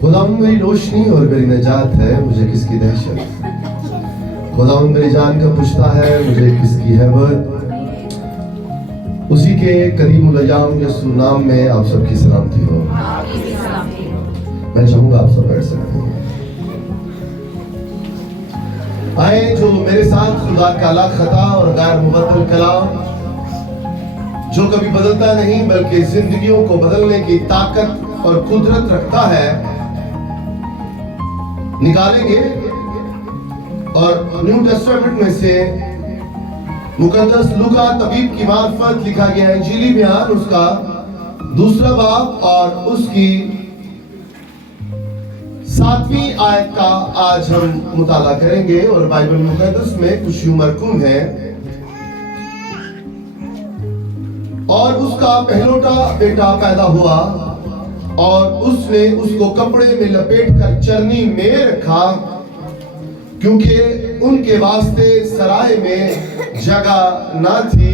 खुदावंद मेरी रोशनी और मेरी निजात है, मुझे किसकी दहशत। खुदावंद मेरी जान का पुश्ता है, मुझे किसकी हैबत। उसी के करीम उलजाम यीशु नाम में आप सबकी सलामती हो। मैं चाहूंगा आप सब बैठ सकते हैं। आए जो मेरे साथ खुदा का लाखता और गैर मुबद्दल कलाम, जो कभी बदलता नहीं बल्कि जिंदगियों को बदलने की ताकत और कुदरत रखता है, निकालेंगे और न्यू टेस्टामेंट में से मुकद्दस लूका तबीब की मार्फत लिखा गया इंजीली बयान, उसका 2 बाब और उसकी 7वीं आयत का आज हम मुताला करेंगे। और बाइबल मुकद्दस में कुछ यूं मरकूम है, और उसका पहलोटा बेटा पैदा हुआ और उसने उसको कपड़े में लपेट कर चरनी में रखा, क्योंकि उनके वास्ते सराय में जगह ना थी।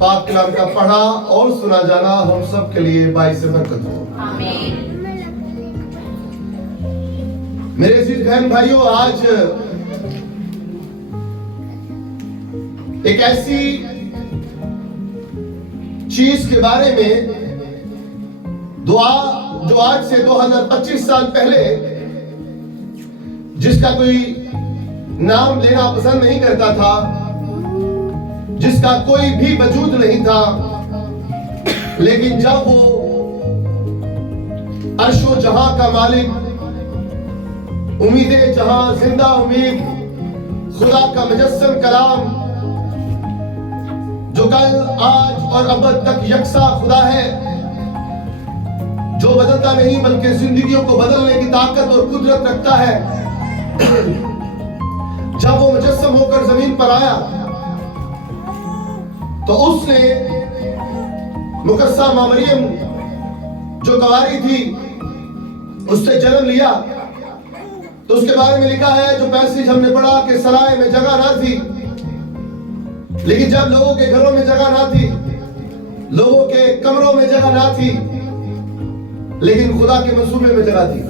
पाक कलाम का पढ़ा और सुना जाना हम सब के लिए बाइस बरकत हो। आमीन। मेरे अजीज बहन भाइयों, आज एक ऐसी चीज के बारे में दुआ जो आज से 2025 साल पहले, जिसका कोई नाम लेना पसंद नहीं करता था, जिसका कोई भी वजूद नहीं था, लेकिन जब वो अर्शो जहां का मालिक, उम्मीदें जहां जिंदा उम्मीद, खुदा का मुजस्सम कलाम, जो कल आज और अब तक यकसा खुदा है, जो बदलता नहीं बल्कि जिंदगियों को बदलने की ताकत और कुदरत रखता है, जब वो मुजस्सम होकर जमीन पर आया तो उसने मुकद्दसा मां मरियम जो कुंवारी थी उससे जन्म लिया। तो उसके बारे में लिखा है, जो पैसेज हमने पढ़ा कि सराय में जगह ना थी, लेकिन जब लोगों के घरों में जगह ना थी, लोगों के कमरों में जगह ना थी, लेकिन खुदा के मंसूबे में जगह थी।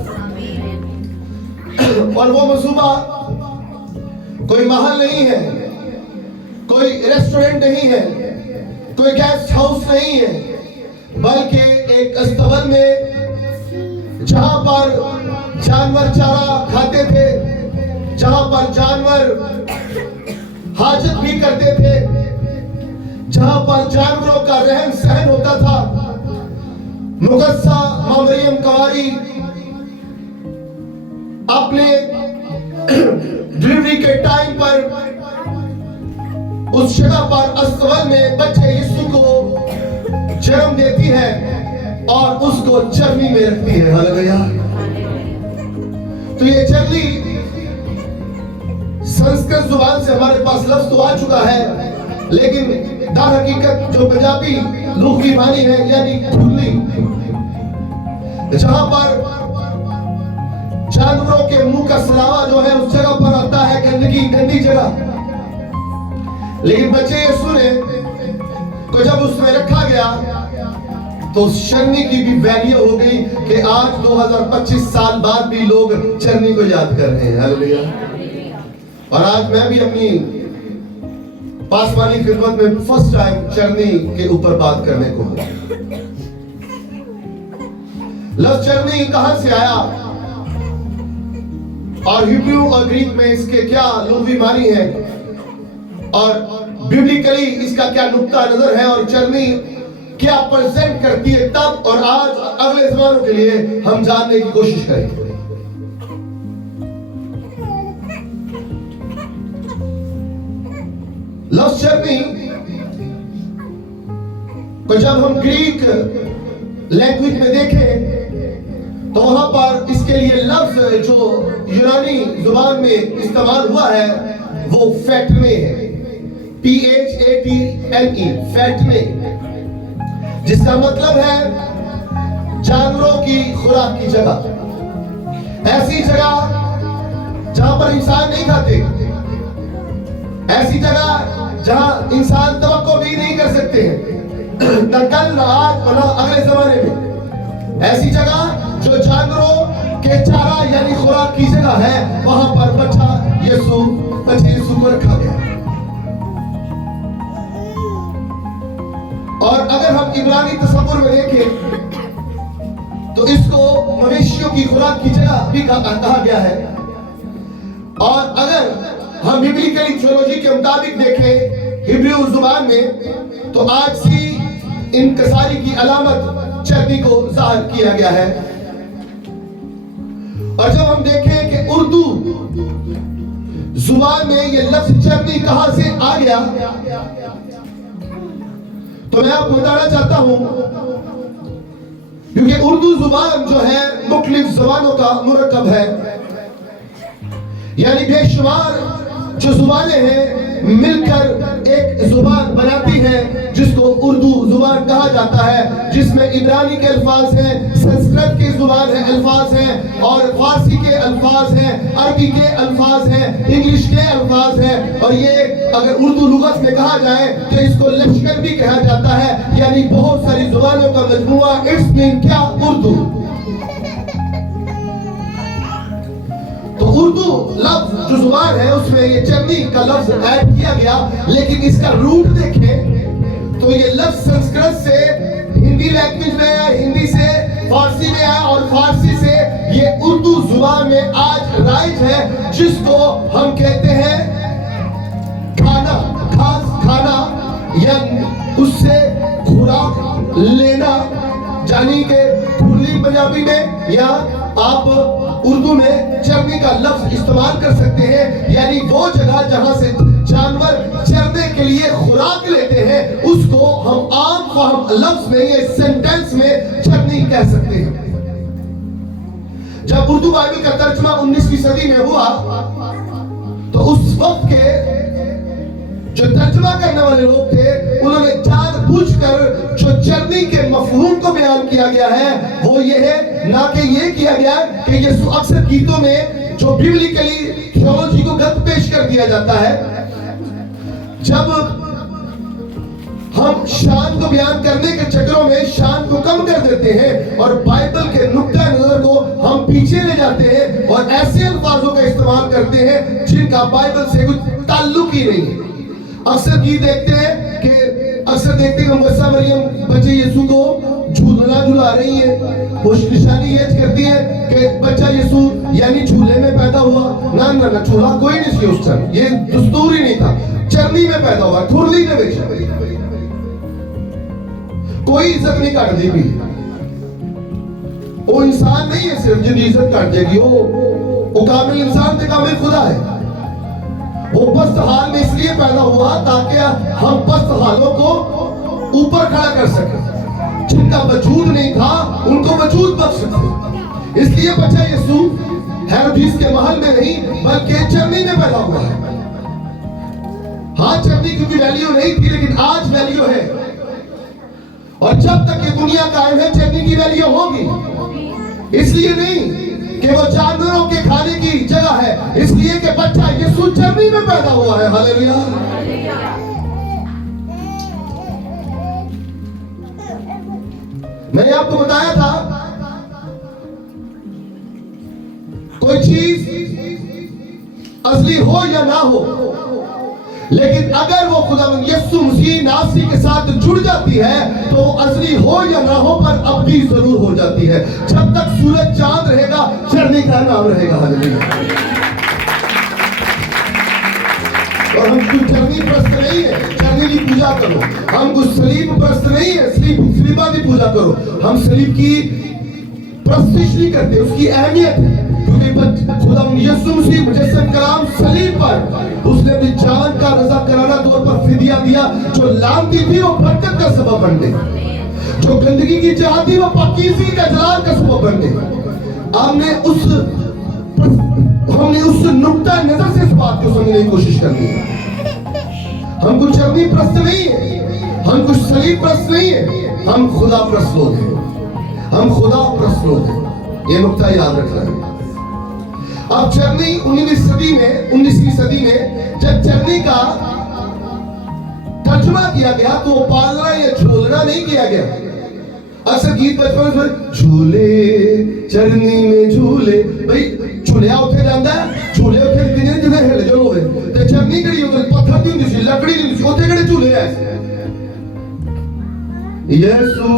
और वो मंसूबा कोई महल नहीं है, कोई रेस्टोरेंट नहीं है, कोई गेस्ट हाउस नहीं है, बल्कि एक अस्तबल में जहां पर जानवर चारा खाते थे, जहां पर जानवर हाजत भी करते थे, जहां पर जानवरों का रहन सहन होता था। मुकद्दसा मां मरियम कुंवारी अपने डिलीवरी के टाइम पर उस जगह पर अस्तबल में बच्चे यीशु को जन्म देती है और उसको चरनी में रखती है। हालेलुया। तो ये चरनी संस्कृत जुबान से हमारे पास लफ्ज तो आ चुका है, लेकिन दर हकीकत जो पंजाबी लुग़वी मानी है, यानी खुली, जहां पर जानवरों के मुंह का सलावा जो है उस जगह पर आता है, गंदगी गंदी जगह। लेकिन बच्चे यीशु ने को जब उसमें रखा गया तो उस चरनी की भी वैल्यू हो गई कि आज 2025 साल बाद भी लोग चरनी को याद कर रहे हैं। हालेलुया। और आज मैं भी अपनी पासवानी खिदमत में फर्स्ट टाइम चरनी के ऊपर बात करने को हूं। लफ्ज चरनी कहां से आया और हिब्रू और ग्रीक में इसके क्या लुग़वी मानी है और बिब्लिकली इसका क्या नुक्ता नजर है और चरनी क्या प्रेजेंट करती है, तब और आज अगले ज़मानों के लिए हम जानने की कोशिश करेंगे। लफ्ज चरनी को जब हम ग्रीक लैंग्वेज में देखें तो वहां पर इसके लिए लफ्ज जो यूनानी जुबान में इस्तेमाल हुआ है वो फैटने है, PHATNE, फैटने, जिसका मतलब है जानवरों की खुराक की जगह, ऐसी जगह जहां पर इंसान नहीं खाते, ऐसी जगह जहां इंसान तवक्को भी नहीं कर सकते हैं, न कल न आज न अगले जमाने ऐसी जगह जो जानवरों के चारा यानी खुराक की जगह है, वहां पर बच्चा यीशु को रखा गया। और अगर हम इब्रानी तस्वीर में देखें तो इसको मवेशियों की खुराक की जगह भी कहा गया है। और अगर हम बिब्लिकल थियोलॉजी के मुताबिक देखें हिब्रू जुबान में, तो आज सी इनकसारी की अलामत चर्बी को जाहिर किया गया है। और जब हम देखें कि उर्दू जुबान में ये लफ्ज चर्बी कहां से आ गया, तो मैं आपको बताना चाहता हूं, क्योंकि उर्दू जुबान जो है मुख्तलिफ जुबानों का मुरक्कब है, यानी बेशुमार जो जुबानें हैं मिलकर एक जुबान बनाती हैं जिसको उर्दू जुबान कहा जाता है, जिसमें इब्रानी के अल्फाज हैं, संस्कृत की जुबान है अल्फाज हैं, और फारसी के अल्फाज हैं, अरबी के अल्फाज हैं, इंग्लिश के अल्फाज हैं। और ये अगर उर्दू लुगत में कहा जाए तो इसको लश्कर भी कहा जाता है, यानी बहुत सारी जुबानों का मजमुआ। इट्स मीन क्या? उर्दू। तो उर्दू लफ्ज जो जुबान है उसमें ये चर्नी का लफ्ज ऐड किया गया, लेकिन इसका रूट देखें तो ये लफ्ज संस्कृत से हिंदी लैंग्वेज में आया, हिंदी से फारसी में आया, और फारसी से ये उर्दू जुबान में आज राइज है, जिसको हम कहते हैं खाना, खास खाना, या उससे खुराक लेना, यानी कि खुली पंजाबी में, या आप उर्दू में चरने का लफ्ज इस्तेमाल कर सकते हैं, यानी वो जगह जहां से जानवर चरने के लिए खुराक लेते हैं उसको हम आम फहम लफ्ज में या सेंटेंस में चरनी कह सकते हैं। जब उर्दू बाइबल का तर्जुमा 19वीं सदी में हुआ तो उस वक्त के जो तर्जुमा करने वाले लोग थे उन्होंने जानबूझकर जो चरनी के मफहूम को बयान किया गया है वो ये है, ना कि ये किया गया कि यीशु अक्सर गीतों में जो बिब्लिकली थियोलॉजी को गलत पेश कर दिया जाता है। जब हम शान को बयान करने के चक्करों में शान को कम कर देते हैं और बाइबल के नुक्ता नजर को हम पीछे ले जाते हैं और ऐसे अल्फाजों का इस्तेमाल करते हैं जिनका बाइबल से कुछ ताल्लुक ही नहीं है। अक्सर गीत देखते हैं कि मुगस्सा मरियम बच्चे यीशु को झूला झुला रही है, वो निशानी ये करती है कि बच्चा यीशु यानी झूले में पैदा हुआ। ना ना ना, झूला कोई नहीं सी उस टाइम, ये दस्तूर ही नहीं था, चरनी में पैदा हुआ, खुरली ने बेचा, कोई इज्जत नहीं काट दी भी। वो इंसान नहीं है सिर्फ जिनकी इज्जत काट देगी, वो कामिल इंसान थे, कामिल खुदा है। वो पस्त हाल में इसलिए पैदा हुआ ताकि हम पस्त हालों को ऊपर खड़ा कर सके, जिनका वजूद नहीं था उनको वजूद बख्श सके। इसलिए बच्चा यीशु हेरोदिस के महल में नहीं बल्कि चरनी में पैदा हुआ है। हाँ, चरनी की भी वैल्यू नहीं थी लेकिन आज वैल्यू है, और जब तक ये दुनिया कायम है चरनी की वैल्यू होगी। इसलिए नहीं कि वो जानवरों के खाने की जगह है, इसलिए कि बच्चा यीशु चरनी में पैदा हुआ है। हालेलुया। मैंने आपको बताया था कोई चीज असली हो या ना हो, लेकिन अगर वो खुदावंद यीशु मसीह नासरी के साथ जुड़ जाती है तो असली हो या ना हो पर अबदी जरूर हो जाती है। जब तक सूरज चांद रहेगा चरनी का नाम रहेगा। हालेलुया। और हम कुछ चरनी प्रस्त नहीं है, चरनी की पूजा करो। हम कुछ सलीब प्रस्त नहीं है, सलीबा की पूजा करो। हम सलीब की प्रस्तिश नहीं करते, उसकी अहमियत है, क्योंकि खुदा यीशु मसीह मुजस्सम कलाम सलीब पर उसने अपनी जान का रजा कराना तौर पर फिदिया दिया। जो लानती थी वो बरकत का सबब बन गई, जो गंदगी की जहां थी वो पाकीज़गी का जलाल का सबब बन गई। हमने उस नुक्ता नजर से इस बात को समझने की कोशिश करनी है। हम कुछ चरनी प्रस्त नहीं है, हम कुछ सलीब प्रस्त नहीं है, हम खुदा प्रस्त लोग हैं, हम खुदा प्रस्त लोग हैं। ये नुक्ता याद रखना है। अब चरनी 19वीं सदी में जब चरनी का तर्जुमा किया गया तो पालना या झोलना नहीं किया गया, अक्सर गीत बचपन में झूले चरनी में झूले, भाई झूलिया उठे जाता है, झूले उठे जिन्हें जिन्हें हिल जो होवे ते चरनी कड़ी उधर पत्थर दी हुंदी सी, लकड़ी दी हुंदी सी, उठे कड़े झूले ऐसे यीशु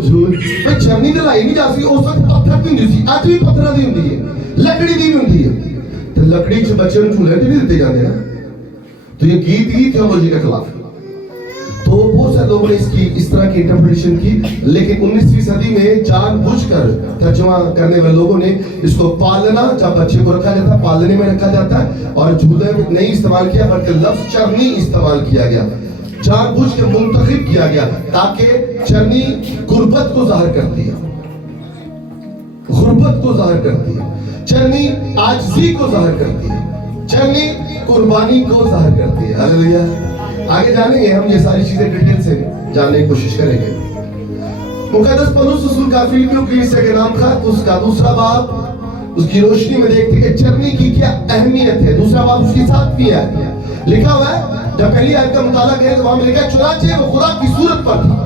झूल, भाई चरनी ते लाई नहीं जा सी, उस वक्त पत्थर दी हुंदी सी, आज भी पत्थर दी हुंदी है, लकड़ी दी भी हुंदी है, ते लकड़ी च बच्चे नूं झूले नहीं दिते जाते ना। तो ये गीत ही थियोलॉजी के खिलाफ है। तो बहुत सारे लोगों ने इसकी इस तरह की इंटरप्रिटेशन की, लेकिन 19वीं सदी में जानबूझकर तर्जुमा करने वाले लोगों ने इसको पालना, जब बच्चे को रखा जाता है पालने में रखा जाता है, और झूले में नहीं इस्तेमाल किया बल्कि लफ्ज चरनी इस्तेमाल किया गया, जानबूझ के मुंतखब किया गया, ताकि चरनी गुर्बत को जाहिर करती है, गुर्बत को जाहिर करती है, चरनी आजिज़ी को जाहिर करती है, चरनी कुर्बानी को जाहिर करती है। हालेलुया। आगे जानेंगे हम, ये सारी चीजें डिटेल से जानने की कोशिश करेंगे। मुकद्दस पौलुस रसूल का फिलिपियों कलीसिया के नाम खत उसका 2 बाब उसकी रोशनी में देखते हैं कि चरनी की क्या अहमियत है। 2 बाब उसकी 7वीं आयत लिखा हुआ है, जब पहली आयत का मुताला करें तो वहां में लिखा है चुनाचे वो खुदा की सूरत पर था,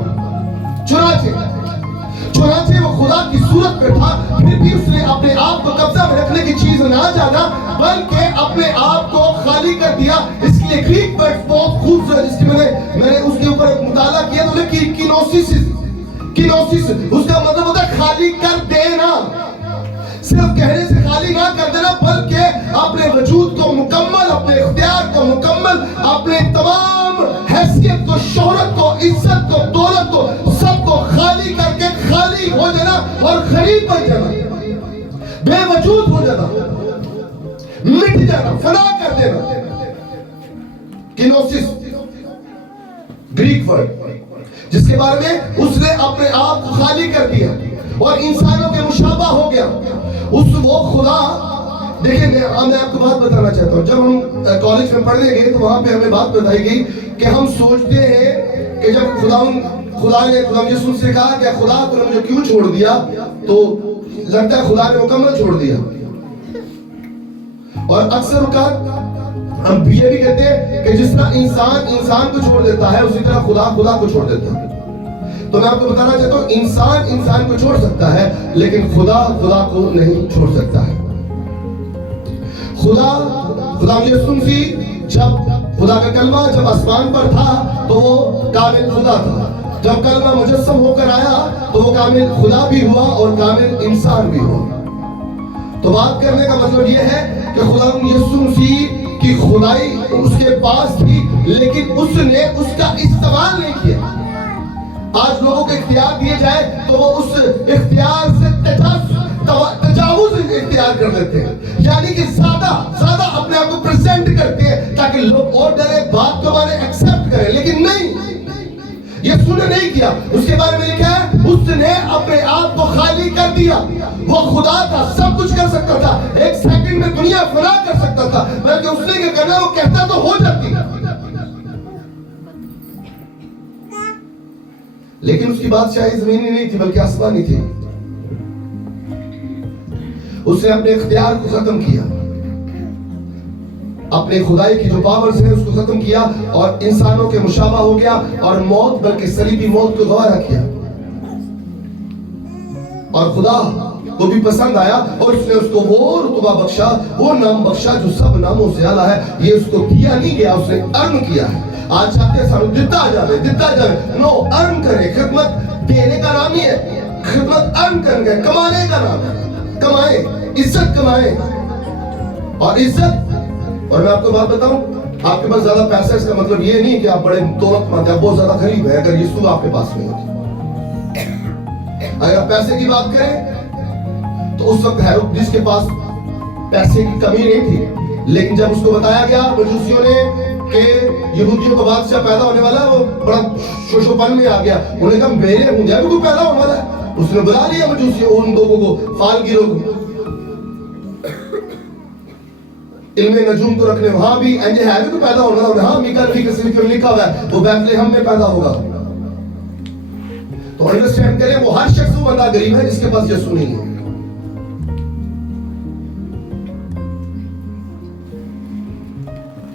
चुनाचे वो खुदा की सूरत पर था, फिर भी उसने अपने आप को कब्जा में रखने की चीज ना जाना बल्कि अपने आप को खाली कर दिया। इसके लिए ग्रीक वर्ड बहुत खूबसूरत, जिसकी मैंने उसके ऊपर मुताला किया तो कि किनोसिस, उसका मतलब होता है खाली कर देना, सिर्फ कहने से खाली ना कर देना बल्कि अपने वजूद को मुकम्मल, अपने इख्तियार को मुकम्मल, अपने तमाम हैसियत को, शोहरत को, इज्जत को, दौलत को, सबको खाली करके खाली हो जाना और गरीब बन जाना, बेवजूद हो जाना, मिट जाना, फना कर देना। किनोसिस ग्रीक वर्ड, जिसके बारे में उसने अपने आप को खाली कर दिया और इंसानों के मुशाबा हो गया। वो खुदा, देखिए मैं आपको बात बताना चाहता हूँ, जब हम कॉलेज में पढ़ने गए तो वहां पे हमें बात बताई गई कि हम सोचते हैं कि जब खुदा ने यीशु से कहा कि खुदा तूने मुझे क्यों छोड़ दिया, तो लगता है खुदा ने मुकम्मल छोड़ दिया। और अक्सर हम ये भी कहते हैं कि जिस तरह इंसान को छोड़ देता है उसी तरह खुदा को छोड़ देता है। तो मैं आपको बताना चाहता हूँ, इंसान को छोड़ सकता है लेकिन खुदा को नहीं छोड़ सकता है। खुदा यीशु मसीह जब खुदा का कलमा जब आसमान पर था तो वो कामिल खुदा था, जब कलमा मुजस्सम होकर आया तो वो कामिल खुदा भी हुआ और कामिल इंसान भी हुआ। तो बात करने का मतलब ये है कि खुदा यीशु मसीह की खुदाई उसके पास थी लेकिन उसने उसका इस्तेमाल नहीं किया। आज लोगों को इख्तियार दिए जाए तो वो उस इख्तियार से तजावुज इख्तियार कर देते हैं, यानी कि ज्यादा अपने आप को प्रेजेंट करते हैं ताकि लोग और डरे, बात को माने, एक्सेप्ट करें, लेकिन नहीं, यीशु ने नहीं किया। उसके बारे में लिखा है उसने अपने आप को खाली कर दिया। वो खुदा था, सब कुछ कर सकता था, 1 सेकंड में दुनिया फना कर सकता था, बल्कि उसने क्या करना, वो कहता तो हो जाती, लेकिन उसकी बादशाही जमीनी नहीं थी बल्कि आसमानी थी। उसने अपने इख्तियार को खत्म किया, अपने खुदाई की जो पावर है उसको खत्म किया और इंसानों के मुशाबा हो गया और मौत, बल्कि सलीबी मौत को गवारा किया। और खुदा को भी पसंद आया और उसने उसको वो रुतबा बख्शा, वो नाम बख्शा जो सब नामों से आला है। ये उसको दिया नहीं गया, उसने अर्न किया है। आज चाहते हैं सानू दिता जावे, नो, अर्न करे। खिदमत देने का नाम ही है, खिदमत अर्न करने, कमाने का नाम है। कमाए, इज्जत कमाए, और इज्जत, और मैं आपको बात बताऊं, आपके पास ज्यादा पैसा इसका मतलब ये नहीं कि आप बड़े दौलतमंद हैं, बहुत ज्यादा गरीब है। अगर यीशु आपके पास नहीं होता, अगर पैसे की बात करें तो उस वक्त हेरोद जिसके पास पैसे की कमी नहीं थी, लेकिन जब उसको बताया गया मजूसियों ने कि यहूदियों का बादशाह पैदा होने वाला है, वो बड़ा शोशोपन में आ गया। उन्होंने कहा मेरे मुझे भी कोई पैदा होने वाला है। उसने बुला लिया मजूसियों, उन लोगों को, फालगिरों को, इल्मे नजूम को रखने, वहां भी एंजे है भी कोई पैदा होने वाला। हाँ, मीका नबी के सिलसिले में लिखा हुआ है वो बैतलहम में पैदा होगा। तो अंडरस्टैंड करें, वो हर शख्स वो बंदा गरीब है जिसके पास यीशु नहीं है।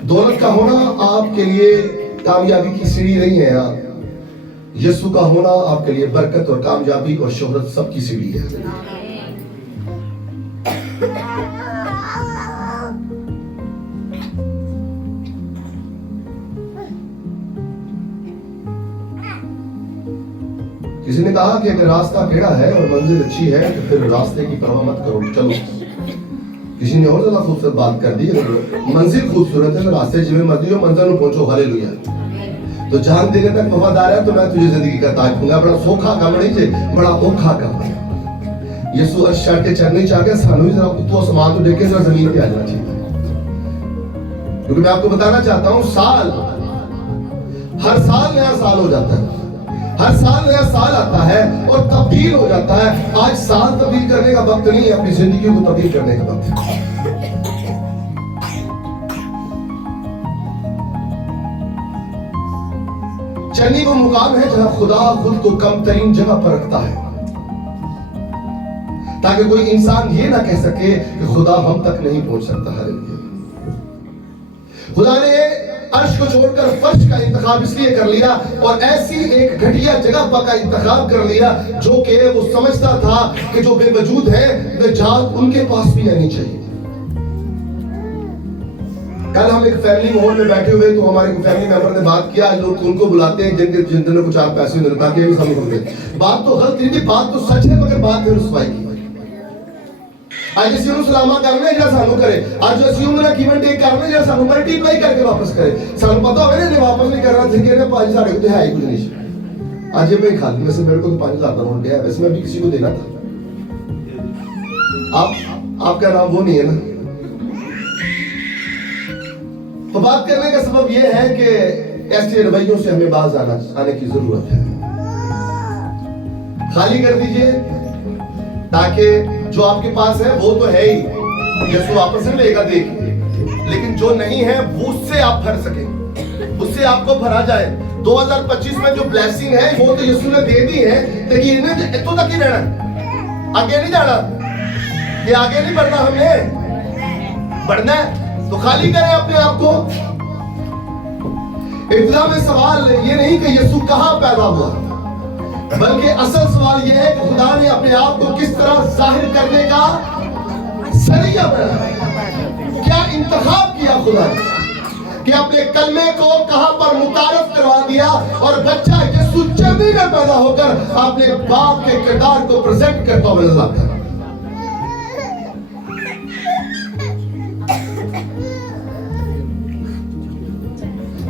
दौलत का होना आपके लिए कामयाबी की सीढ़ी नहीं है यार। यीशु का होना आपके लिए बरकत और कामयाबी और शोहरत सबकी सीढ़ी है। किसी ने कहा कि अगर रास्ता टेढ़ा है और मंजिल अच्छी है तो फिर रास्ते की परवाह मत करो, चलो। किसी ने और ज्यादा खूबसूरत बात कर दी, अगर मंजिल खूबसूरत है तो रास्ते जिम्मे मर्जी हो मंजिल में पहुंचो, हालेलुया। तो जान देने तक वफादार है तो मैं तुझे जिंदगी का ताज दूंगा। बड़ा सौखा काम नहीं जे, बड़ा औखा काम है। यीशु अर्श चढ़ के चढ़ने चाह के सानू जरा तो आसमान तो देखे जरा जमीन पे आ जाना चाहिए। क्योंकि मैं आपको बताना चाहता हूं हर साल नया साल हो जाता है, हर साल नया साल आता है और तब्दील हो जाता है। आज साल तब्दील करने का वक्त नहीं है, अपनी जिंदगी को तब्दील करने का वक्त है। चलनी वो मुकाम है जहां खुदा खुद को कम तरीन जगह पर रखता है, ताकि कोई इंसान ये ना कह सके कि खुदा हम तक नहीं पहुंच सकता। हालेलुया। खुदा ने अर्श को छोड़कर फर्श का इंतखाब इसलिए कर लिया और ऐसी एक घटिया जगह पर का इंतखाब कर लिया जो कि वो समझता था कि जो बेवजूद है वे जात उनके पास भी आनी चाहिए। कल हम एक फैमिली माहौल में बैठे हुए तो हमारे फैमिली मेंबर ने बात किया, आज लोग उनको बुलाते हैं जिनके को 4 पैसे मिलते ताकि ये भी समझ। बात तो गलत नहीं, बात तो सच है, मगर बात है रुसवाई की। आज ਅਸੀਂ ਉਹਨੂੰ ਸਲਾਮਾ ਕਰਨਾ ਜਿਹੜਾ ਸਾਨੂੰ ਕਰੇ, ਅੱਜ ਅਸੀਂ ਉਹਨਾਂ ਨਾਲ ਕਿਵੇਂ ਟੇਕ ਕਰਨਾ ਜਿਹੜਾ ਸਾਨੂੰ ਮਲਟੀਪਲਾਈ ਕਰਕੇ ਵਾਪਸ ਕਰੇ। ਸਾਨੂੰ ਪਤਾ ਹੋਵੇ ਨਾ ਜੇ ਵਾਪਸ ਨਹੀਂ ਕਰਨਾ ਠੀਕ ਹੈ ना, ਭਾਜੀ ਸਾਡੇ ਕੋਲ ਹੈ ਹੀ ਕੁਝ नहीं। आज ये मैं खाली वैसे मेरे को तो 5000 का नोट है, वैसे मैं भी किसी को देना था। आपका नाम वो नहीं है ना। तो बात करने का सबब ये है कि ऐसे रवैयों से हमें बाज आने की जरूरत है। खाली कर दीजिए ताकि जो आपके पास है वो तो है ही, यीशु वापस नहीं लेगा देखिए, लेकिन जो नहीं है वो उससे आप भर सके, उससे आपको भरा जाए। 2025 में जो ब्लेसिंग है वो तो यीशु ने दे दी है, लेकिन इन्हें इतों तक ही रहना, आगे नहीं जाना, ये आगे नहीं बढ़ना, हमने बढ़ना है तो खाली करें अपने आप को। इब्तिदा में सवाल ये नहीं कि यीशु कहां पैदा हुआ, बल्कि असल सवाल यह है कि खुदा ने अपने आप को किस तरह जाहिर करने का जरिया बनाया, क्या इंतखाब किया खुदा ने कि अपने कलमे को कहां पर मुतारफ करवा दिया और बच्चा यीशु चर्नी में पैदा होकर अपने बाप के किरदार को प्रेजेंट करता हुआ नजर आता है।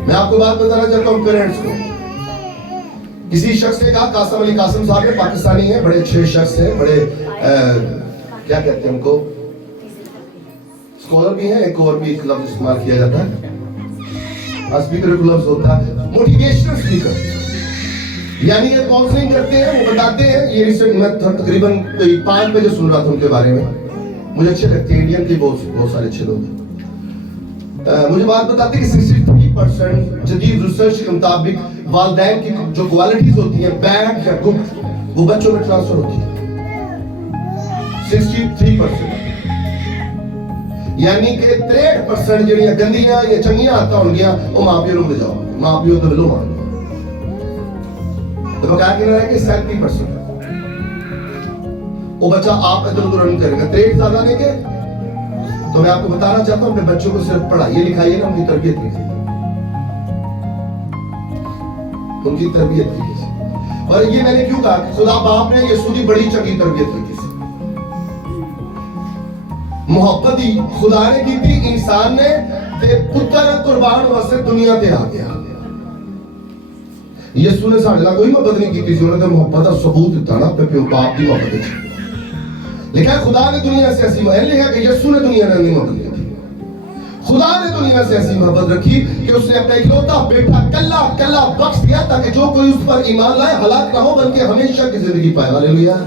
मैं आपको बात बताना चाहता हूं पेरेंट्स को। किसी शख्स ने कहा, कासिम अली कासिम साहब है, पाकिस्तानी है, बड़े अच्छे शख्स हैं, बड़े क्या कहते हैं उनको, स्कॉलर भी हैं, एक और भी लफ्ज इस्तेमाल किया जाता है, स्पीकर लफ्ज होता है मोटिवेशनल स्पीकर, यानी ये काउंसलिंग करते हैं, वो बताते हैं। ये रिसेंट मैं तकरीबन 5 बजे सुन रहा था उनके बारे में, मुझे अच्छे लगते हैं, इंडियन के बहुत सारे अच्छे लोग हैं। मुझे बात बताते कि 63% जदीद रिसर्च के मुताबिक वालिदैन की जो क्वालिटीज होती हैं बैड या गुड वो बच्चों में ट्रांसफर होती है। 63% यानी कि 63% ਜਿਹੜੀਆਂ ਗੰਦੀਆਂ ਜਾਂ ਚੰਗੀਆਂ ਆਦਤਾਂ ਹੋਣਗੀਆਂ ਉਹ ਮਾਪਿਆਂ ਨੂੰ ਲਿਜਾਓ, ਮਾਪਿਆਂ ਤੋਂ ਮਿਲੋ ਮਾਂ। तो बकाया कहना है कि 70% वो बच्चा आप इधर उधर नहीं करेगा। 63 ज्यादा नहीं के तो मैं आपको बताना चाहता हूं अपने बच्चों को सिर्फ पढ़ाइए लिखाइए ना, उनकी तरबियत कीजिए, उनकी तरबियत कीजिए। और ये मैंने क्यों कहा, खुदा बाप ने यीशु की बड़ी चंगी तरबियत की थी, मोहब्बत ही खुदा ने की थी, इंसान ने ते पुत्र कुर्बान वास्ते दुनिया ते आ गया। यीशु ने साडे नाल कोई मोहब्बत नहीं की थी, उन्होंने मोहब्बत का सबूत दिता ना अपने प्यो बाप की मोहब्बत। लिखा खुदा ने दुनिया से ऐसी लिखा कि यीशु ने दुनिया ने नहीं मोहब्बत की, खुदा ने दुनिया से ऐसी मोहब्बत रखी कि उसने अपना इकलौता बेटा कल्ला कल्ला बख्श दिया ताकि जो कोई उस पर ईमान लाए हलाक ना हो बल्कि हमेशा की जिंदगी पाए। हालेलुया।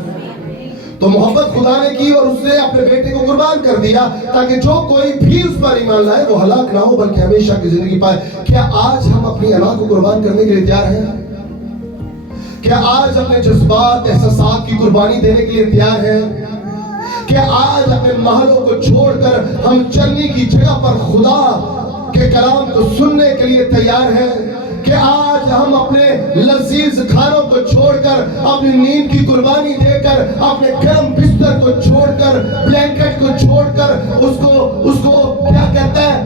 तो मोहब्बत खुदा ने की और उसने अपने बेटे को कुर्बान कर दिया ताकि जो कोई भी उस पर ईमान लाए वो हलाक ना हो बल्कि हमेशा की जिंदगी पाए। क्या आज हम अपनी औलाद को कुर्बान करने के लिए तैयार हैं? क्या आज अपने जज्बात एहसासात की कुर्बानी देने के लिए तैयार हैं? क्या आज अपने महलों को छोड़कर हम चलने की जगह पर खुदा के कलाम को सुनने के लिए तैयार हैं? कि आज हम अपने लजीज खानों को छोड़कर, अपनी नींद की कुर्बानी देकर, अपने गर्म बिस्तर को छोड़कर, ब्लैंकेट को छोड़कर, उसको क्या कहते हैं,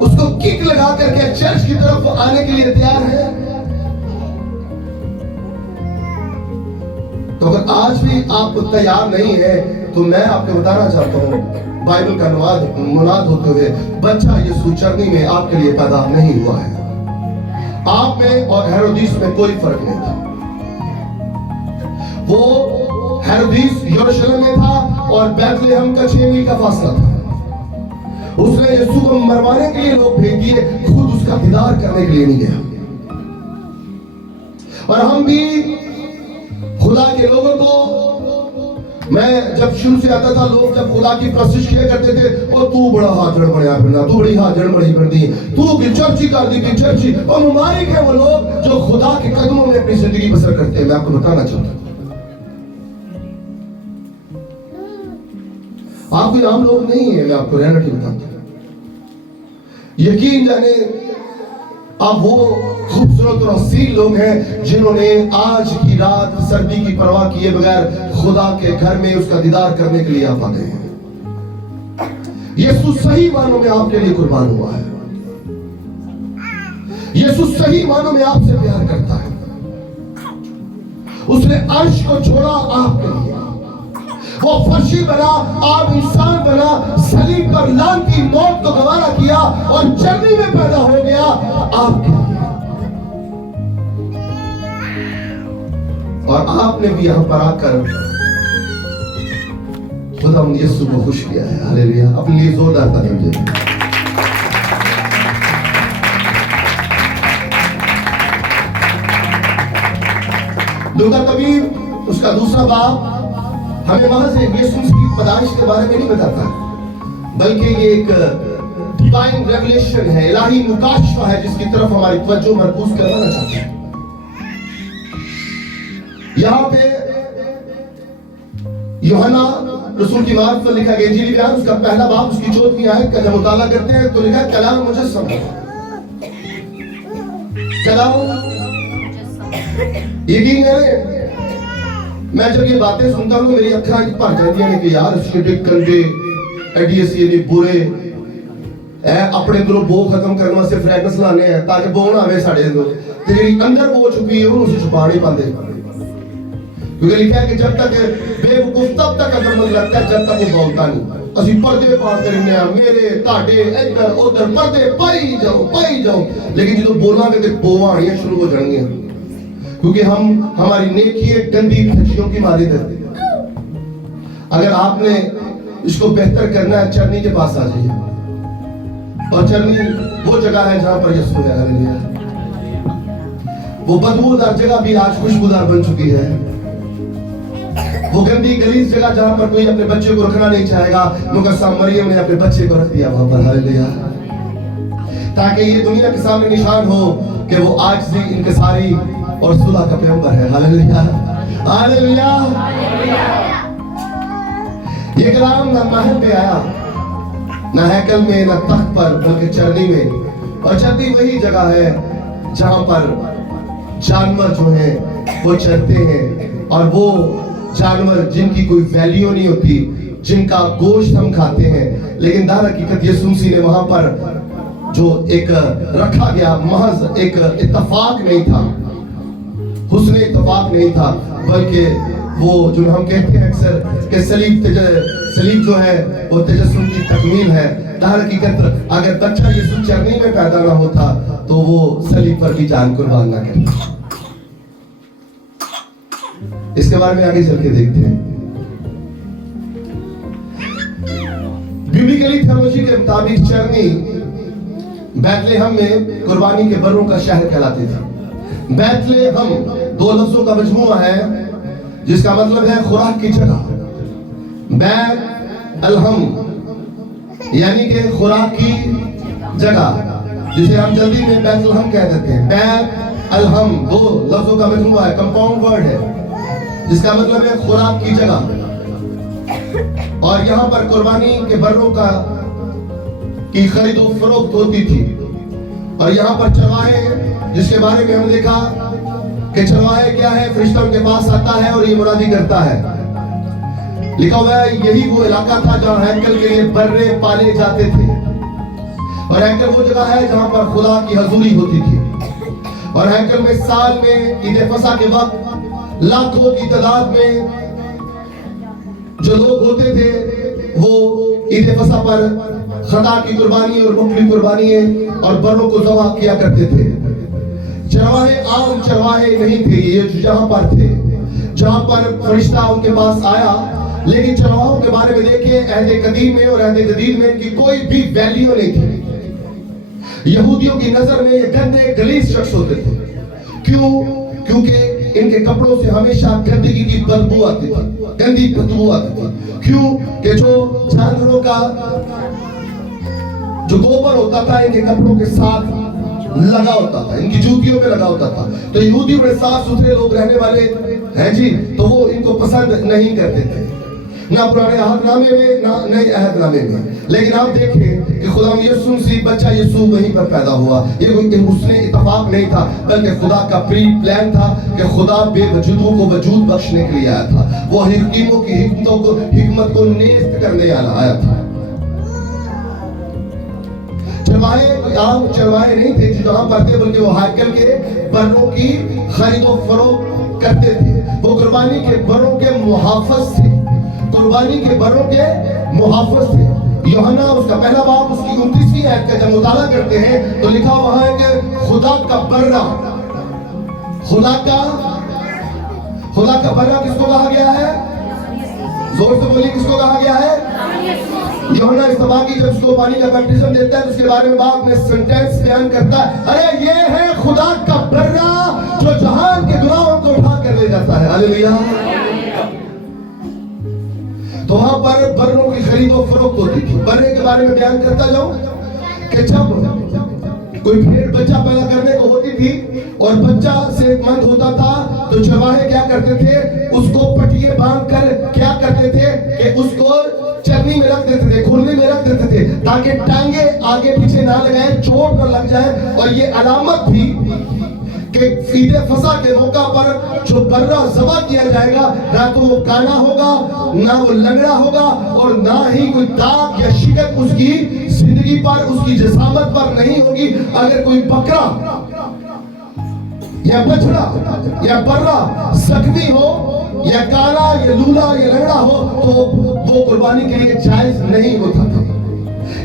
उसको किक लगा करके चर्च की तरफ आने के लिए तैयार है। तो अगर आज भी आप तैयार नहीं है तो मैं आपको बताना चाहता हूं, बाइबल का मुनाद होते हुए, बच्चा यीशु चरनी में आपके लिए पैदा नहीं हुआ है। आप में और हेरोदिस में कोई फर्क नहीं था। वो हेरोदिस यरूशलेम में था और बैतलहम का 6 मील का फासला था। उसने यीशु को मरवाने के लिए लोग भेज दिए, खुद उसका दीदार करने के लिए नहीं गया। और हम भी खुदा के लोगों को, मैं जब शुरू से आता था, लोग जब खुदा की प्रशिश किया करते थे, और तू बड़ा हाथ जड़ बढ़िया फिरना, तू बड़ी हाथ जड़ बड़ी फिर दी, तू की चर्ची कर दी की चर्ची। और मुबारक है वो लोग जो खुदा के कदमों में अपनी जिंदगी बसर करते हैं। मैं आपको बताना चाहता हूं, आप कोई आम लोग नहीं है। मैं आपको रियलिटी बताता हूं, यकीन जाने आप वो खूबसूरत और असील लोग हैं जिन्होंने आज की रात सर्दी की परवाह किए बगैर खुदा के घर में उसका दीदार करने के लिए आ पाते हैं। यीशु सही मानों में आपके लिए कुर्बान हुआ है। यीशु सही मानों में आपसे प्यार करता है। उसने अर्श को छोड़ा आपके लिए, वो फर्शी बना, आप इंसान बना, सलीब पर लानती मौत को गवारा किया और चरनी में पैदा हो गया आपके लिए। और आपने भी यहां पर आकर खुदा यीशु को खुश किया है। हालेलुया। अपने लिए जोरदार तालियां दीजिए। लूका तबीब उसका दूसरा बाब हमें वहां से यीशु की पैदाइश के बारे में नहीं बताता, बल्कि ये एक डिवाइन रेवलेशन है, इलाही मुकाशफा है, जिसकी तरफ हमारी तवज्जो मरकूज करवाना चाहते हैं। यहाँ पे यूहन्ना रसूल की बात पर लिखा गया इंजीली बयान, उसका पहला बाब, उसकी 14वीं आयत का जब मुताला करते हैं तो लिखा कलाम मुजस्सम, कलाम। यकीन करें, मैं जब ये बातें सुनता हूँ मेरी अखरां भर जाती हैं कि यार स्किटिक कंडे एडीएसी ने बुरे ए अपने अंदरों बो खत्म करने वास्ते फ्रेगनेंस लाने हैं ताकि बो ना आवे साडे अंदर, ते जेडी अंदर बो छुपी है उसे छुपा नहीं पाते। क्योंकि लिखा है कि जब तक बेवकूफ तब तक कदम लगता है जब तक वो बोलता नहीं। असि पर्दे पाते रहने हैं, मेरे ताडे इधर उधर पर्दे पाई जाओ, लेकिन जो बोलांगे तो बो आनियां शुरू हो जाएंगी, क्योंकि हम हमारी नेकी गंदी खचियों की मारी देते। अगर आपने इसको बेहतर करना है, चरनी के पास आ जाइए, और चरनी वो जगह है जहां पर यीशु है। हालेलुया। वो बदबूदार जगह भी आज खुशबूदार बन चुकी है। वो गंदी गलीज जगह जहां पर कोई अपने बच्चे को रखना नहीं चाहेगा, मुकद्दस मरियम ने अपने बच्चे को रख दिया वहां पर। हालेलुया। ताकि ये दुनिया के सामने निशान हो कि वो आज से इनकसारी और सुलह का पैगंबर है। Hallelujah, hallelujah. ये कलाम ना महल पे आया, ना हैकल में, ना तख्त पर, बल्कि चरनी में। और चरनी वही जगह है जहां पर जानवर जो है वो चरते हैं, और वो जानवर जिनकी कोई वैल्यू नहीं होती, जिनका गोश्त हम खाते हैं, लेकिन दर हकीकत यीशु मसीह ने वहां पर जो एक रखा गया महज एक इत्तफाक नहीं था, हुस्न इत्तफाक नहीं था, बल्कि वो जो हम कहते हैं अक्सर कि सलीब जो है वो तजस्सुम की तकमील है। दर हकीकत अगर बच्चा यीशु चरनी में पैदा ना होता तो वो सलीब पर भी जान कुर्बान ना करता। इसके बारे में आगे चल के देखते हैं। बिब्लिकली थियोलॉजी के मुताबिक चरनी बैतलहम में कुर्बानी के बर्रों का शहर कहलाती थी। बैतलहम 2 लफ्जों का मजमूआ है जिसका मतलब है खुराक की जगह। बैत अलहम यानी कि खुराक की जगह, जिसे हम जल्दी में बैतलहम कह देते हैं। बैत अलहम 2 लफ्जों का मजमूआ है, कंपाउंड वर्ड है, जिसका मतलब है खुराक की जगह। और यहाँ पर कुर्बानी के बर्रों का की खरीदो फरोख्त होती थी। और यहाँ पर चरवाहे, जिसके बारे में हमने देखा कि चरवाहे क्या है, फरिश्ता उनके पास आता है और ये मुनादी करता है। लिखा हुआ है यही वो इलाका था जहाँ हैकल के लिए बर्रे पाले जाते थे, और हैकल वो जगह है जहाँ पर खुदा की हजूरी होती थी। और हैकल में साल में ईद फसा के वक्त लाखों की तादाद में जो लोग होते थे वो ईद फसा पर खता की कुर्बानी और मुकली कुर्बानी और बर्रों को ज़बह किया करते थे। चरवाहे आम चरवाहे नहीं थे, ये जहाँ पर थे, जहाँ पर फरिश्ता उनके पास आया। लेकिन चरवाहों के बारे में देखिए, अहद कदीम में और अहद जदीद में इनकी कोई भी वैल्यू नहीं थी। यहूदियों की नजर में ये गंदे गलीज शख्स होते थे। क्यों? क्योंकि इनके कपड़ों से हमेशा गंदगी की बदबू आती थी, गंदी बदबू आती थी। क्यों? कि जो जानवरों का जो गोबर होता था इनके कपड़ों के साथ लगा होता था, इनकी जूतियों में लगा होता था। तो यहूदी बड़े साफ सुथरे लोग रहने वाले हैं जी, तो वो इनको पसंद नहीं करते थे, ना पुराने अहदनामे में ना नए अहदनामे में। लेकिन आप देखें कि खुदा यीशु मसीह बच्चा यीशु वहीं पर पैदा हुआ। ये कोई उसने इत्तेफाक नहीं था, बल्कि खुदा का प्री प्लान था कि खुदा बेवजूदों को वजूद बख्शने के लिए आया था। वो हकीमों की हिकमत को नेस्त करने आया था। चरवाहे आम चरवाहे नहीं थे जो जहाँ पर थे, बल्कि वो हैकल के बर्रों की खरीदो फरोख्त करते थे। वो कुर्बानी के बर्रों के मुहाफिज थे, कुर्बानी के बर्रों के मुहाफिज थे। यूहन्ना उसका पहला बाब उसकी 29वीं आयत का जब मुताला करते हैं तो लिखा वहां है कि खुदा का बर्रा, खुदा का बर्रा किसको कहा गया है? जोर से बोलिए, किसको कहा गया है? यूहन्ना इस्तबाकी जब उसको पानी का बैप्टिज्म देता है तो उसके बारे में बाद में सेंटेंस बयान करता है, अरे ये है खुदा का बर्रा जो जहान के गुनाहों को उठा कर ले जाता है। हालेलुया। तो वहां पर बर्रों की खरीदो फरोख्त होती थी। बर्रे के बारे में बयान करता जाऊं कि जब कोई भेड़ बच्चा पैदा करने को होती थी और बच्चा सेहतमंद होता था तो चरवाहे क्या करते थे, उसको पटिए बांध कर क्या करते थे कि उसको चरनी में रख देते थे, खुरनी में रख देते थे, ताकि टांगे आगे पीछे ना लगाए, चोट न लग जाए। और ये अलामत थी कि ईद फसा के मौका पर जो बर्रा ज़बह किया जाएगा, ना तो वो काना होगा, ना वो लंगड़ा होगा, और ना ही कोई दाग या शिकत उसकी जिंदगी पर, उसकी जिसामत पर नहीं होगी। अगर कोई बकरा या बछड़ा या बर्रा जख्मी हो या काला या लूला या लंगड़ा हो तो वो कुर्बानी के लिए जायज नहीं होता था।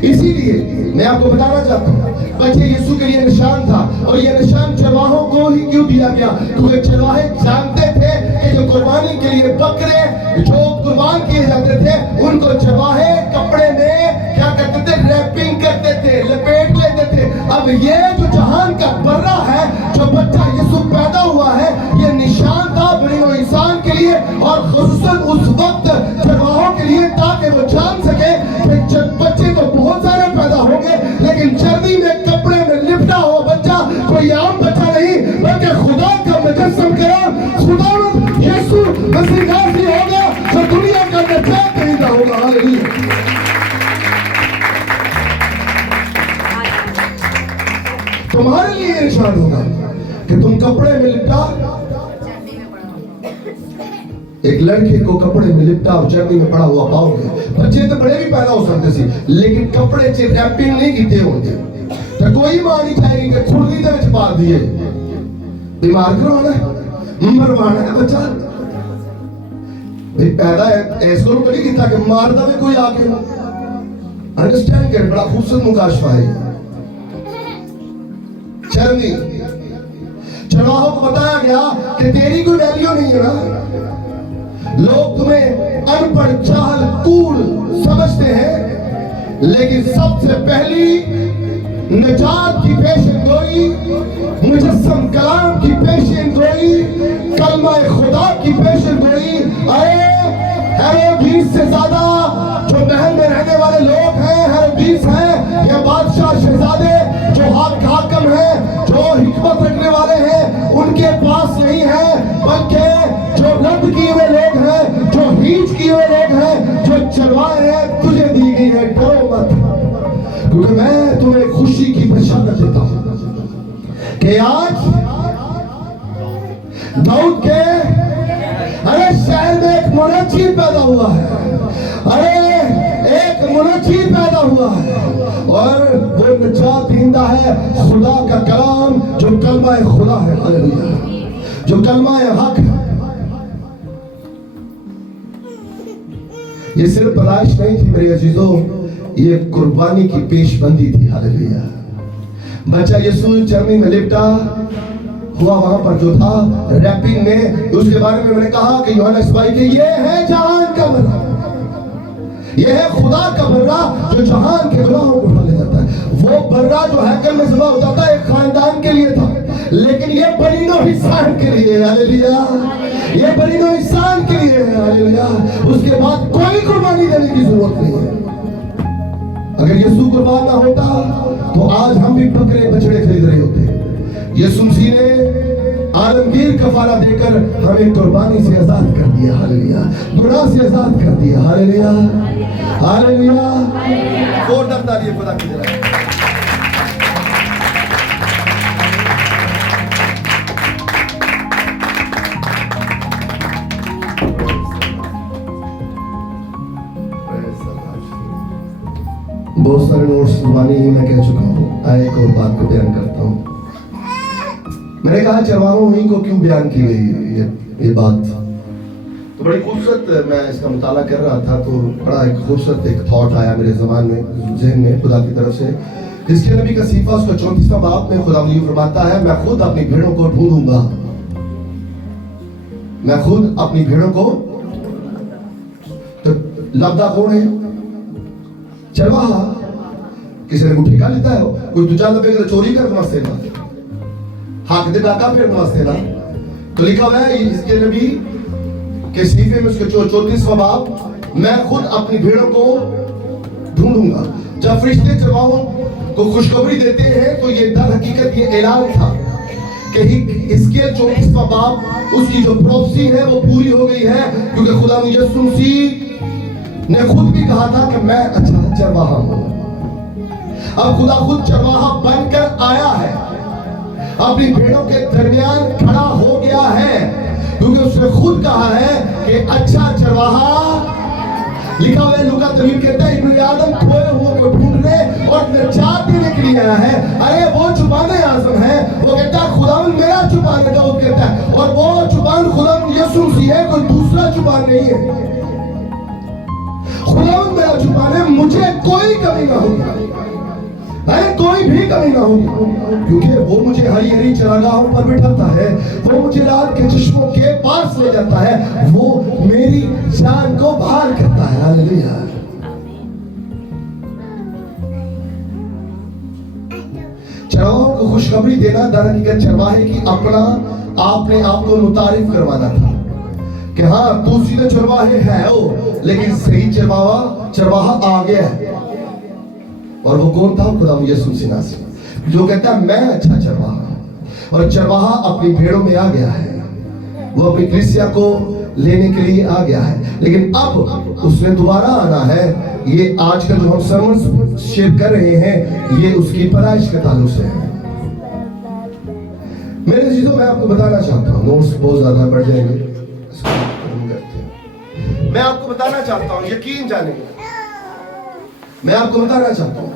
इसीलिए मैं आपको बताना चाहता हूँ, बच्चे यीशु के लिए निशान था, और ये निशान चरवाहों को ही क्यों दिया गया? क्योंकि चरवाहे जानते थे कि जो कुर्बानी के लिए बकरे जो कुर्बान किए जाते थे उनको चरवाहे कपड़े में क्या करते थे? रैपिंग करते थे, लपेट लेते थे। अब ये जो जहान का बर्रा है, जो बच्चा यीशु पैदा हुआ है, ये निशान था बनीनो इंसान के लिए, और खुसूसन उस वक्त चरवाहों के लिए, ताकि वो जान सके कि बच्चे तो बहुत सारे पैदा होंगे, लेकिन चर्नी में कपड़े में लिपटा हुआ बच्चा कोई आम बच्चा नहीं, बल्कि खुदा का मुजस्सम करा खुदा यीशु मसीह नाज़री होगा, जो दुनिया का निजात देता होगा। हालेलुया। तुम्हारे लिए निशान होगा कि तुम कपड़े में लिपटा, एक लड़के को कपड़े में लिपटा और चर्नी में पड़ा हुआ पाओगे। बच्चे तो बड़े भी पैदा हो सकते सी, लेकिन कपड़े से रैपिंग नहीं कीते होंगे। तो कोई मां नहीं चाहेगी कि खुरली दे विच पा दिए, बीमार करवाना है, मरवाना है बच्चा। भाई पैदा है ऐसो तो नहीं कीता कि मार दे कोई आके। अंडरस्टैंड कर, बड़ा खूबसूरत मुकाशफा है। चरनी चरवाहों को बताया गया कि तेरी कोई वैल्यू नहीं है ना, लोग तुम्हें अनपढ़ जाहल कूड़ समझते हैं, लेकिन सबसे पहली निजात की पेशेंगोई, मुजस्सम कलाम की पेशेंगोई, कलमा खुदा की पेशेंगोई। अरे हेरोदीस से ज्यादा जो महल में रहने वाले लोग हैं हेरोदीस हैं, या बादशाह शहजादे जो हाकम हैं, जो हिकमत रखने वाले हैं, उनके पास नहीं है, बल्कि जो रद्द किए हुए लोग हैं, जो हीच किए हुए लोग हैं, जो चरवाहे हैं, तुझे दी गई है। डरो मत, क्योंकि मैं तुम्हें खुशी की बशारत देता हूं। कि आज दाऊद के शहर में एक मुनज्जी पैदा हुआ है, एक मुनज्जी पैदा हुआ है, और वो निजात दींदा है खुदा का कलाम जो कलमा खुदा है, हालेलुया, जो कलमा हक है। ये सिर्फ पैदाइश नहीं थी मेरे अजीजों, ये कुर्बानी की पेशबंदी थी, हालेलुया। बच्चा यीशु चरनी में लिपटा हुआ वहां पर जो था रैपिंग में, उसके बारे में मैंने कहा कि यूहन्ना इस्माइल के ये है जहान का बर्रा, ये है खुदा का बर्रा जो जहान के गुनाहों को उठा ले जाता है। वो बर्रा जो हैकल में ज़िबा होता था एक खानदान के लिए था, लेकिन ये बनी नौ इंसान के लिए, हालेलुया, ये बनी नौ इंसान के लिए, हालेलुया। उसके बाद कोई कुर्बानी देने की जरूरत नहीं है। अगर यीशु कुर्बान ना होता तो आज हम भी बकरे बछड़े खरीद रहे होते। यीशु मसीह ने आलमगीर कफारा देकर हमें कुर्बानी से आजाद कर दिया, हालेलुया, गुनाह से आजाद कर दिया, हालेलुया, हालेलुया। और तारीफ खुदा की जरा। बहुत सारे नोट्स जुबानी ही मैं कह चुका हूँ, एक और बात को बयान करता हूँ। मैंने कहा चरवाहों ही को क्यों बयान की गई ये बात, तो बड़ी खूबसूरत मैं इसका मुताला कर रहा था, तो बड़ा एक खूबसूरत एक थॉट आया मेरे ज़बान में, ज़हन में, खुदा की तरफ से। इसके नबी का सीफा उसका 34वां बाब में खुदा फरमाता है, मैं खुद अपनी भेड़ों को ढूंढूंगा, मैं खुद अपनी भेड़ों को। तो लब्धा कौन है? चरवाहा। किसी ने ठेका लेता है, कोई दूजा लबेगा तो चोरी कर नमस्ते ना, हाक दे डाका फिर नमस्ते ना। तो लिखा हुआ है इसके नबी के सीफे में उसके 34वां बाब, मैं खुद अपनी भेड़ों को ढूंढूंगा। जब फरिश्ते चरवाहों को खुशखबरी देते हैं तो ये दर हकीकत ये ऐलान था कि इसके 34वां बाब उसकी जो प्रोफेसी है वो पूरी हो गई है, क्योंकि खुदा यीशु मसीह ने खुद भी कहा था कि मैं अच्छा चरवाहा हूं। अब खुदा खुद चरवाहा बनकर आया है, अपनी भेड़ों के दरमियान खड़ा हो गया है, क्योंकि उसने खुद कहा है कि अच्छा चरवाहा। लिखा हुआ है लूका तबीब कहता है इब्न आदम खोए हुए को ढूंढने और निजात देने के लिए आया है। अरे वो जुबान आज़म है, वो कहता है खुदावन मेरा जुबान है, दाऊद कहता है, और वो जुबान खुदावन यीशु मसीह है, कोई दूसरा जुबान नहीं है। खुदावन मेरा जुबान है, मुझे कोई कमी ना होगी, अरे कोई भी कमी ना होगी, क्योंकि वो मुझे हरी हरी चरागाहों पर बिठाता है, वो मुझे रात के चश्मों के पास ले जाता है, वो मेरी जान को बाहर करता है, हालेलुया। चरवाहों को खुशखबरी देना दरअसल चरवाहे की अपना आपने आपको मुतारिफ करवाना था कि हाँ तू सीधे चरवाहे है हो, लेकिन सही चरवाहा आ गया है। और वो कौन था? खुदा यीशु मसीह, जो कहता है मैं अच्छा चरवाहा। और चरवाहा अपनी भेड़ों में आ गया है, वो अपनी कलीसिया को लेने के लिए आ गया है, लेकिन अब उसने दोबारा आना है। ये आज का जो हम सर्मन शेयर कर रहे हैं ये उसकी पैदाइश के ताल्लुक से है। मेरे चीजों मैं आपको बताना चाहता हूँ, नोट्स बहुत ज्यादा बढ़ जाएंगे, मैं आपको बताना चाहता हूँ, यकीन जाने मैं आपको बताना चाहता हूँ